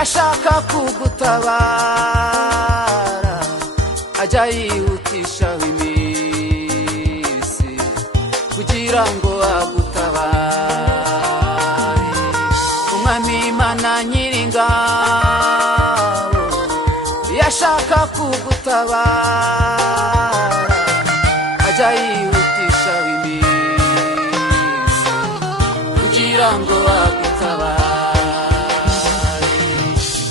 yashaka kugutabara ajya yihutisha iminsi kugira ngo agutabare. Umwami Imana Nyiringabo yashaka kugutabara ajya yihutisha iminsi kugira ngo agutabare.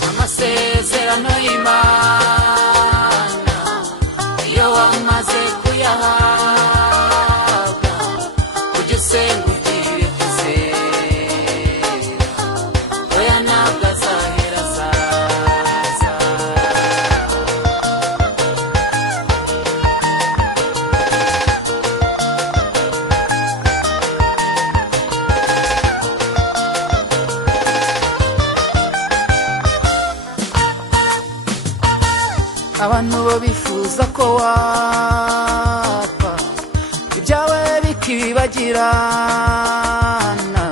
Amasezerano y'Imana iyo wamaze kuyahabwa ujye usenga ugire kwizera, oya ntabwo azahera azaza. Abantu bo bifuza ko wapfa ibyawe bikibagirana,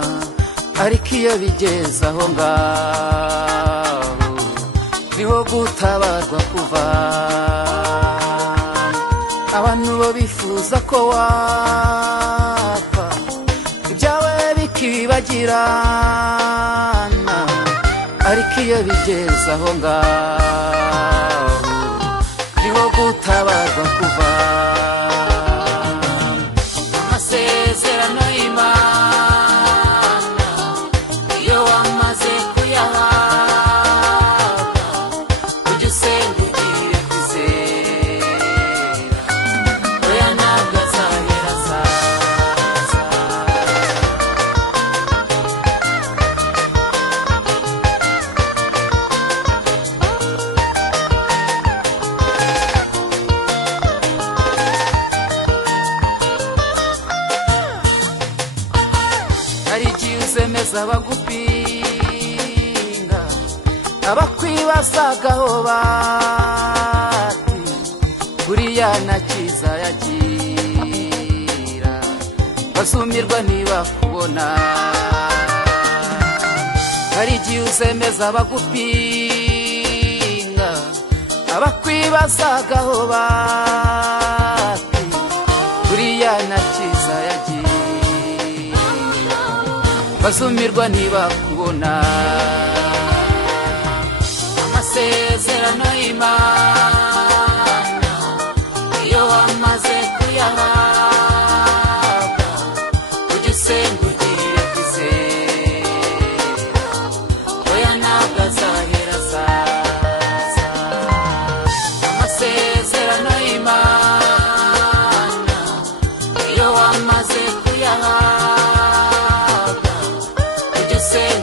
ariko iyo bigeze aho ngaho niho gutabarwa kuva. Abantu bo bifuza ko wapfa ibyawe bikibagirana, ariko iyo bigeze aho ngaho niho gutabarwa kuva. Amasezerano y'Imana iyo wamaze kuyahabwa ujye usenga ugire kwizera, oya ntabwo azahera azaza. Hari igihe uzemeza abagupinga, abakwibasagaho bati buriya nta cyiza yagira, bazumirwa ntibakubona. Hari igihe uzemeza abagupinga, abakwibasagaho bati buriya nta cyiza yagira, bazumirwa ntibakubona. Amasezerano y'Imana iyo wamaze kuyahabwa ujye usenga ugire kwizera, oya ntabwo azahera azaza. Amasezerano y'Imana iyo wamaze kuyahabwa ujye usenga